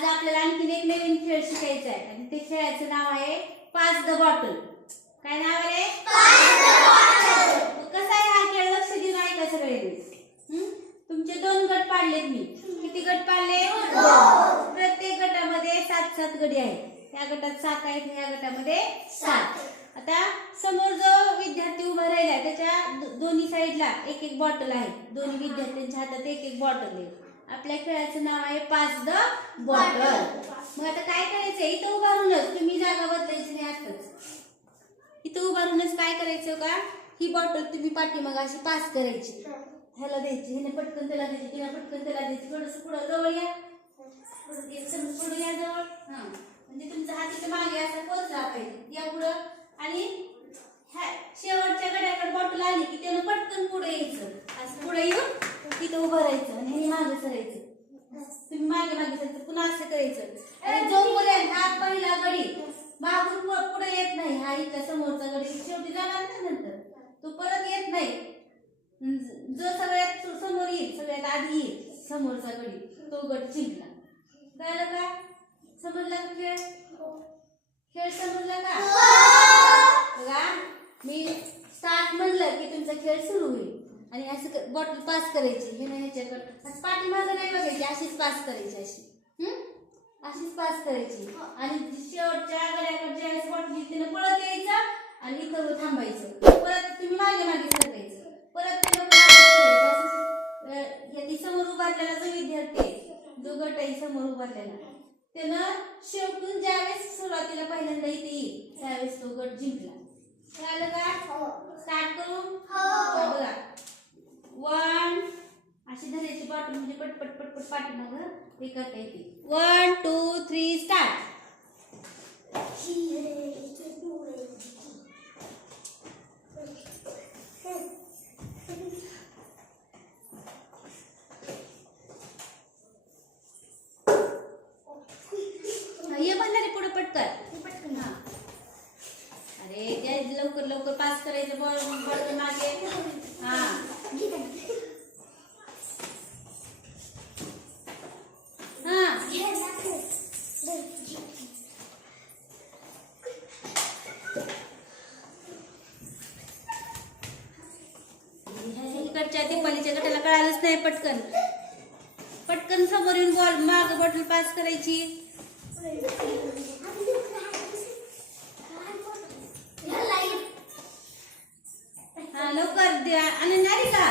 आज आपल्याला आणखीन एक नवीन खेळ शिकायचा आहे. आणि ते खेळाचं नाव आहे पाच द बॉटल काय नाव आहे? कसा आहे हा खेळ? लक्ष देऊन ऐका सगळे तुमचे दोन गट पाडलेत मी. किती गट पाडले? प्रत्येक गटामध्ये सात सात गडी आहेत. या गटात सात आहेत ह्या गटामध्ये सात. आता समोर जो विद्यार्थी उभा राहिला त्याच्या दोन्ही साईडला एक एक बॉटल आहे. दोन्ही विद्यार्थ्यांच्या हातात एक एक बॉटल आहे. आपल्या खेळाचं नाव आहे पाच द बॉटल. मग आता काय करायचंय? इथं उभारूनच. तुम्ही जागा बदलायची नाही आताच. इथं उभारूनच काय करायचं का? ही बॉटल तुम्ही पाठीमाग अशी पास करायची. ह्याला द्यायची. हिने पटकन त्याला द्यायची. तिला पटकन त्याला द्यायची. थोडस पुढं जवळ या. पुढं ये, जवळ. हा. म्हणजे तुमचा हात इथं मागे असा पोचला पाहिजे. या पुढं. आणि शेवटच्या गड्याकडे बॉटल आली की त्यानं पटकन पुढे यायचं. असं पुढे येऊन तिथं उभं राहायचं. हे मागे सरायचं तुम्ही मागे मागे सरायचं पुन्हा असं करायचं. आणि जोपर्यंत हा पहिला गडी मागून पुढे येत नाही हा इथल्या समोरचा गडी शेवटी जाणार ना नंतर. तो परत येत नाही. ज- सगळ्यात समोर येईल सगळ्यात आधी येईल समोरचा गडी तो गट जिंकला. कळलं का? समजला का खेळ? खेळ समजला का? बघा मी स्टार्ट म्हणलं की तुमचा खेळ सुरू होईल. आणि असं बॉटल पास करायची. हे नाही ह्याच्याकडं असं पाठीमागं नाही बघायची अशीच पास करायची अशी. हम्म? अशीच पास करायची. आणि शेवटच्या गड्याकडे ज्यावेळेस बॉटल तिनं पळत यायचं आणि इथं थांबायचं. परत तुम्ही मागे मागे सरकायचं. परत तिनं पण असंच करायचं. असंच, अं, या ती समोर उभारलेला जो विद्यार्थी आहे जो गट आहे समोर उभारलेला. त्यानं शेवटून ज्यावेळेस सुरुवातीला पहिल्यांदा इथे येईल त्यावेळेस तो गट जिंकला. कळालं का? स्टार्ट करू हा, बघा वन अशी धरायची बॉटल म्हणजे पटपट पाठीमाग हे करता येते. वन टू थ्री स्टार्ट ये बनणारे पुढे पटकन. हा. अरे त्या लवकर लवकर पास करायचं बॉल बॉल मागे. हा. हा इकडच्या दिपालीच्या गटाला कळालंच नाही पटकन. पटकन समोर येऊन बॉल माग बॉटल पास करायची. हा लवकर द्या आनंद का